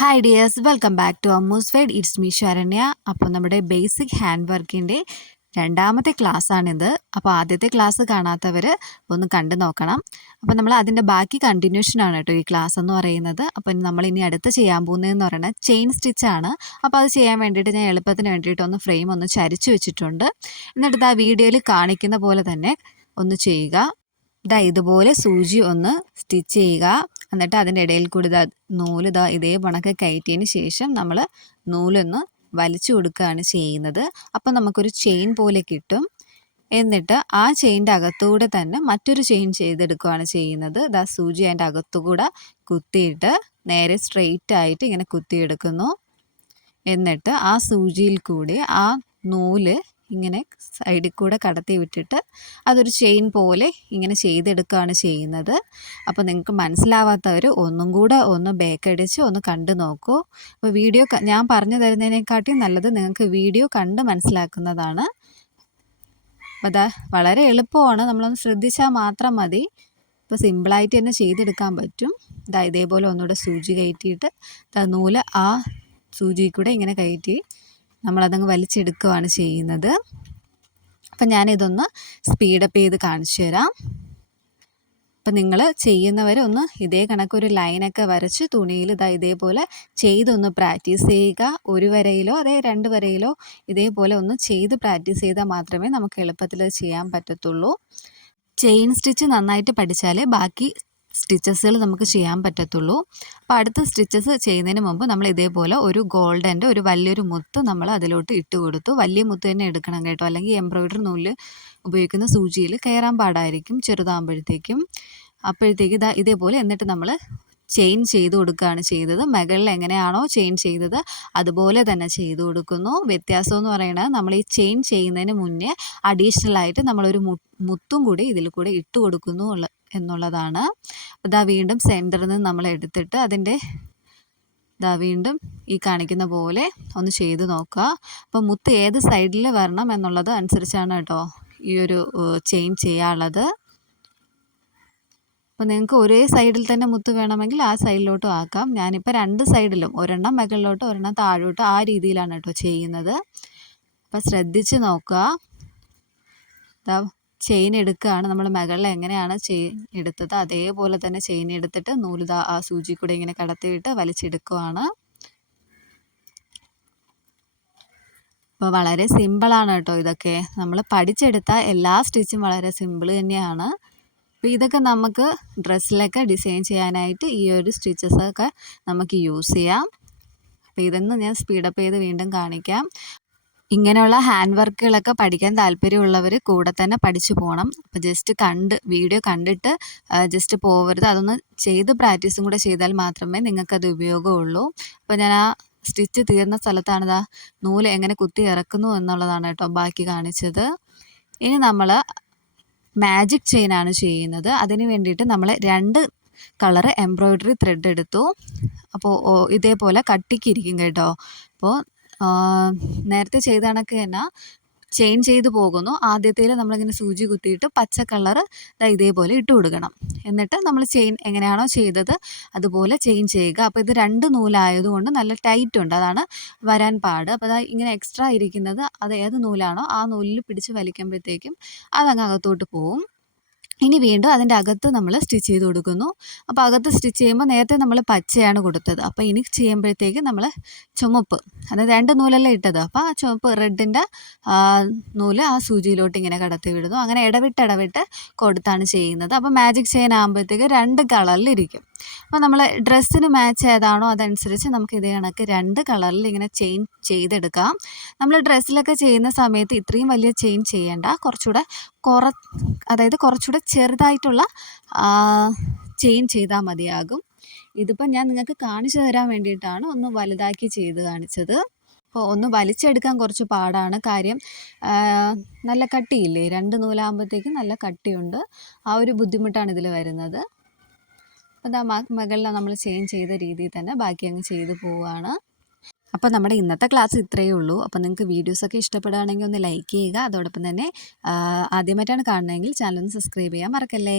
Hi dears welcome back to അമ്മൂസ് ഫൈഡ് it's me Saranya അപ്പോൾ നമ്മുടെ ബേസിക് ഹാൻഡ് വർക്കിന്റെ രണ്ടാമത്തെ ക്ലാസ്സാണിത് അപ്പോൾ ആദ്യത്തെ ക്ലാസ് കാണാത്തവർ ഒന്ന് കണ്ടു നോക്കണം. അപ്പോൾ നമ്മൾ അതിന്റെ ബാക്കി കണ്ടിന്യൂഷനാണ് കേട്ടോ ഈ ക്ലാസ് എന്ന് പറയുന്നത്. അപ്പോൾ നമ്മൾ ഇനി അടുത്ത് ചെയ്യാൻ പോകുന്നതെന്ന് പറയുന്നത് ചെയിൻ സ്റ്റിച്ചാണ് അപ്പോൾ അത് ചെയ്യാൻ വേണ്ടിയിട്ട് ഞാൻ എളുപ്പത്തിന് വേണ്ടിയിട്ട് ഒന്ന് ഫ്രെയിം ഒന്ന് ചരിച്ചു വെച്ചിട്ടുണ്ട്. എന്നിട്ട് ആ വീഡിയോയിൽ കാണിക്കുന്ന പോലെ തന്നെ ഒന്ന് ചെയ്യുക. ഇതാ ഇതുപോലെ സൂചി ഒന്ന് സ്റ്റിച്ച് ചെയ്യുക. എന്നിട്ട് അതിന്റെ ഇടയിൽ കൂടി ഇതാ നൂൽ ഇതാ ഇതേ പണക്കെ കയറ്റിയതിന് ശേഷം നമ്മൾ നൂലൊന്ന് വലിച്ചു കൊടുക്കുകയാണ് ചെയ്യുന്നത്. അപ്പം നമുക്കൊരു ചെയിൻ പോലെ കിട്ടും. എന്നിട്ട് ആ ചെയിന്റെ അകത്തുകൂടെ തന്നെ മറ്റൊരു ചെയിൻ ചെയ്തെടുക്കുകയാണ് ചെയ്യുന്നത്. ഇതാ സൂചി അതിന്റെ അകത്തുകൂടെ കുത്തിയിട്ട് നേരെ സ്ട്രെയിറ്റ് ആയിട്ട് ഇങ്ങനെ കുത്തിയെടുക്കുന്നു. എന്നിട്ട് ആ സൂചിയിൽ കൂടി ആ നൂൽ ഇങ്ങനെ സൈഡിൽ കൂടെ കടത്തി വിട്ടിട്ട് അതൊരു ചെയിൻ പോലെ ഇങ്ങനെ ചെയ്തെടുക്കുകയാണ് ചെയ്യുന്നത്. അപ്പോൾ നിങ്ങൾക്ക് മനസ്സിലാവാത്തവർ ഒന്നും കൂടെ ഒന്ന് ബേക്കടിച്ച് ഒന്ന് കണ്ടു നോക്കൂ. അപ്പോൾ വീഡിയോ ഞാൻ പറഞ്ഞു തരുന്നതിനെക്കാട്ടി നല്ലത് നിങ്ങൾക്ക് വീഡിയോ കണ്ട് മനസ്സിലാക്കുന്നതാണ്. അപ്പോൾ അതാ വളരെ എളുപ്പമാണ്. നമ്മളൊന്ന് ശ്രദ്ധിച്ചാൽ മാത്രം മതി. ഇപ്പോൾ സിമ്പിളായിട്ട് തന്നെ ചെയ്തെടുക്കാൻ പറ്റും. ഇതാ ഇതേപോലെ ഒന്നുകൂടെ സൂചി കയറ്റിയിട്ട് നൂൽ ആ സൂചി കൂടെ ഇങ്ങനെ കയറ്റി നമ്മളതങ്ങ് വലിച്ചെടുക്കുകയാണ് ചെയ്യുന്നത്. അപ്പം ഞാനിതൊന്ന് സ്പീഡപ്പ് ചെയ്ത് കാണിച്ചു തരാം. അപ്പം നിങ്ങൾ ചെയ്യുന്നവർ ഒന്ന് ഇതേ കണക്കൊരു ലൈനൊക്കെ വരച്ച് തുണിയിൽ ഇതാ ഇതേപോലെ ചെയ്തൊന്ന് പ്രാക്ടീസ് ചെയ്യുക. ഒരു വരയിലോ അതേ രണ്ട് വരയിലോ ഇതേപോലെ ഒന്ന് ചെയ്ത് പ്രാക്ടീസ് ചെയ്താൽ മാത്രമേ നമുക്ക് എളുപ്പത്തിൽ ചെയ്യാൻ പറ്റത്തുള്ളൂ. ചെയിൻ സ്റ്റിച്ച് നന്നായിട്ട് പഠിച്ചാലേ ബാക്കി സ്റ്റിച്ചസുകൾ നമുക്ക് ചെയ്യാൻ പറ്റത്തുള്ളൂ. അപ്പോൾ അടുത്ത സ്റ്റിച്ചസ് ചെയ്യുന്നതിന് മുമ്പ് നമ്മൾ ഇതേപോലെ ഒരു ഗോൾഡന്റെ ഒരു വലിയൊരു മുത്ത് നമ്മൾ അതിലോട്ട് ഇട്ട് കൊടുത്തു. വലിയ മുത്ത് തന്നെ എടുക്കണം കേട്ടോ. അല്ലെങ്കിൽ എംബ്രോയിഡറി നൂൽ ഉപയോഗിക്കുന്ന സൂചിയിൽ കയറാൻ പാടായിരിക്കും ചെറുതാകുമ്പോഴത്തേക്കും. അപ്പോഴത്തേക്ക് ഇതാ ഇതേപോലെ എന്നിട്ട് നമ്മൾ ചെയിൻ ചെയ്ത് കൊടുക്കുകയാണ് ചെയ്തത്. മുകളിൽ എങ്ങനെയാണോ ചെയിൻ ചെയ്തത് അതുപോലെ തന്നെ ചെയ്തു കൊടുക്കുന്നു. വ്യത്യാസം എന്ന് പറയുന്നത് നമ്മൾ ഈ ചെയിൻ ചെയ്യുന്നതിന് മുന്നേ അഡീഷണൽ ആയിട്ട് നമ്മളൊരു മുത്തും കൂടി ഇതിൽ കൂടെ ഇട്ട് കൊടുക്കുന്നു എന്നുള്ളതാണ്. ഇതാ വീണ്ടും സെന്ററിൽ നിന്ന് നമ്മൾ എടുത്തിട്ട് അതിന്റെ ഇതാ വീണ്ടും ഈ കാണിക്കുന്ന പോലെ ഒന്ന് ചെയ്ത് നോക്കുക. അപ്പോൾ മുത്ത് ഏത് സൈഡിൽ വരണം എന്നുള്ളത് അനുസരിച്ചാണ് കേട്ടോ ഈ ഒരു ചെയിൻ ചെയ്യാനുള്ളത്. അപ്പോൾ നിങ്ങൾക്ക് ഒരേ സൈഡിൽ തന്നെ മുത്ത് വേണമെങ്കിൽ ആ സൈഡിലോട്ടും ആക്കാം. ഞാനിപ്പോൾ രണ്ട് സൈഡിലും ഒരെണ്ണം മുകളിലോട്ട് ഒരെണ്ണം താഴോട്ട് ആ രീതിയിലാണ് കേട്ടോ ചെയ്യുന്നത്. അപ്പോൾ ശ്രദ്ധിച്ച് നോക്കുക. ചെയിൻ എടുക്കുകയാണ്. നമ്മൾ മുകളിൽ എങ്ങനെയാണ് ചെയിൻ എടുത്തത്? അതേപോലെ തന്നെ ചെയിൻ എടുത്തിട്ട് നൂൽ ആ സൂചി കൂടെ ഇങ്ങനെ കടത്തിയിട്ട് വലിച്ചെടുക്കുവാണ്. അപ്പോൾ വളരെ സിമ്പിളാണ് കേട്ടോ ഇതൊക്കെ. നമ്മൾ പഠിച്ചെടുത്ത എല്ലാ സ്റ്റിച്ചും വളരെ സിമ്പിൾ തന്നെയാണ്. അപ്പോൾ ഇതൊക്കെ നമുക്ക് ഡ്രസ്സിലൊക്കെ ഡിസൈൻ ചെയ്യാനായിട്ട് ഈ ഒരു സ്റ്റിച്ചസൊക്കെ നമുക്ക് യൂസ് ചെയ്യാം. അപ്പോൾ ഇതൊന്ന് ഞാൻ സ്പീഡപ്പ് ചെയ്ത് വീണ്ടും കാണിക്കാം. ഇങ്ങനെയുള്ള ഹാൻഡ് വർക്കുകളൊക്കെ പഠിക്കാൻ താല്പര്യമുള്ളവർ കൂടെ തന്നെ പഠിച്ചു പോകണം അപ്പോൾ ജസ്റ്റ് കണ്ട് വീഡിയോ കണ്ടിട്ട് ജസ്റ്റ് പോകരുത് അതൊന്ന് ചെയ്ത് പ്രാക്ടീസും കൂടെ ചെയ്താൽ മാത്രമേ നിങ്ങൾക്കത് ഉപയോഗമുള്ളൂ. അപ്പോൾ ഞാൻ ആ സ്റ്റിച്ച് തീർന്ന സ്ഥലത്താണിതാ നൂൽ എങ്ങനെ കുത്തി ഇറക്കുന്നു എന്നുള്ളതാണ് കേട്ടോ ബാക്കി കാണിച്ചത്. ഇനി നമ്മൾ മാജിക് ചെയിനാണ് ചെയ്യുന്നത്. അതിന് വേണ്ടിയിട്ട് നമ്മൾ രണ്ട് കളർ എംബ്രോയ്ഡറി ത്രെഡ് എടുത്തു. അപ്പോൾ ഇതേപോലെ കട്ടിക്കിരിക്കും കേട്ടോ. അപ്പോൾ നേരത്തെ ചെയ്ത കണക്ക് തന്നെ ചെയിൻ ചെയ്ത് പോകുന്നു. ആദ്യത്തേൽ നമ്മളിങ്ങനെ സൂചി കുത്തിയിട്ട് പച്ച കളർ ഇതേപോലെ ഇട്ട് കൊടുക്കണം. എന്നിട്ട് നമ്മൾ ചെയിൻ എങ്ങനെയാണോ ചെയ്തത് അതുപോലെ ചെയിൻ ചെയ്യുക. അപ്പോൾ ഇത് രണ്ട് നൂലായതുകൊണ്ട് നല്ല ടൈറ്റ് ഉണ്ട്. അതാണ് വരാൻ പാട്. അപ്പോൾ അതാ ഇങ്ങനെ എക്സ്ട്രാ ഇരിക്കുന്നത് അത് ഏത് നൂലാണോ ആ നൂലിൽ പിടിച്ച് വലിക്കുമ്പോഴത്തേക്കും അതങ്ങ് അകത്തോട്ട് പോവും. ഇനി വീണ്ടും അതിന്റെ അകത്ത് നമ്മൾ സ്റ്റിച്ച് ചെയ്ത് കൊടുക്കുന്നു. അപ്പോൾ അകത്ത് സ്റ്റിച്ച് ചെയ്യുമ്പോൾ നേരത്തെ നമ്മൾ പച്ചയാണ് കൊടുത്തത്. അപ്പോൾ ഇനി ചെയ്യുമ്പോഴത്തേക്ക് നമ്മൾ ചുമപ്പ് അതായത് രണ്ട് നൂലല്ലേ ഇട്ടത്. അപ്പോൾ ആ ചുമപ്പ് റെഡിന്റെ നൂൽ ആ സൂചിയിലോട്ട് ഇങ്ങനെ കടത്തി വിടുന്നു. അങ്ങനെ ഇടവിട്ട് ഇടവിട്ട് കൊടുത്താണ് ചെയ്യുന്നത്. അപ്പോൾ മാജിക് ചെയിൻ ആകുമ്പോഴത്തേക്ക് രണ്ട് കളറിലിരിക്കും അപ്പോൾ നമ്മൾ ഡ്രസ്സിന് മാച്ച് ഏതാണോ അതനുസരിച്ച് നമുക്ക് ഇതേ കണക്ക് രണ്ട് കളറിൽ ഇങ്ങനെ ചെയിൻ ചെയ്തെടുക്കാം. നമ്മൾ ഡ്രസ്സിലൊക്കെ ചെയ്യുന്ന സമയത്ത് ഇത്രയും വലിയ ചെയിൻ ചെയ്യേണ്ട. കുറച്ചുകൂടെ കുറ അതായത് കുറച്ചുകൂടെ ചെറുതായിട്ടുള്ള ചെയിൻ ചെയ്താൽ മതിയാകും. ഇതിപ്പോൾ ഞാൻ നിങ്ങൾക്ക് കാണിച്ചു തരാൻ വേണ്ടിയിട്ടാണ് ഒന്ന് വലുതാക്കി ചെയ്ത് കാണിച്ചത്. അപ്പോൾ ഒന്ന് വലിച്ചെടുക്കാൻ കുറച്ച് പാടാണ്. കാര്യം നല്ല കട്ടിയില്ലേ? രണ്ട് നൂലാകുമ്പോഴത്തേക്കും നല്ല കട്ടിയുണ്ട്. ആ ഒരു ബുദ്ധിമുട്ടാണ് ഇതിൽ വരുന്നത്. അപ്പോൾ ഇതാ മകളിൽ നമ്മൾ ചെയിൻ ചെയ്ത രീതിയിൽ തന്നെ ബാക്കി അങ്ങ് ചെയ്ത് പോവുകയാണ് അപ്പോൾ നമ്മുടെ ഇന്നത്തെ ക്ലാസ് ഇത്രയേ ഉള്ളൂ. അപ്പോൾ നിങ്ങൾക്ക് വീഡിയോസൊക്കെ ഇഷ്ടപ്പെടുകയാണെങ്കിൽ ഒന്ന് ലൈക്ക് ചെയ്യുക. അതോടൊപ്പം തന്നെ ആദ്യമായിട്ടാണ് കാണുന്നതെങ്കിൽ ചാനൽ ഒന്ന് സബ്സ്ക്രൈബ് ചെയ്യാൻ മറക്കല്ലേ?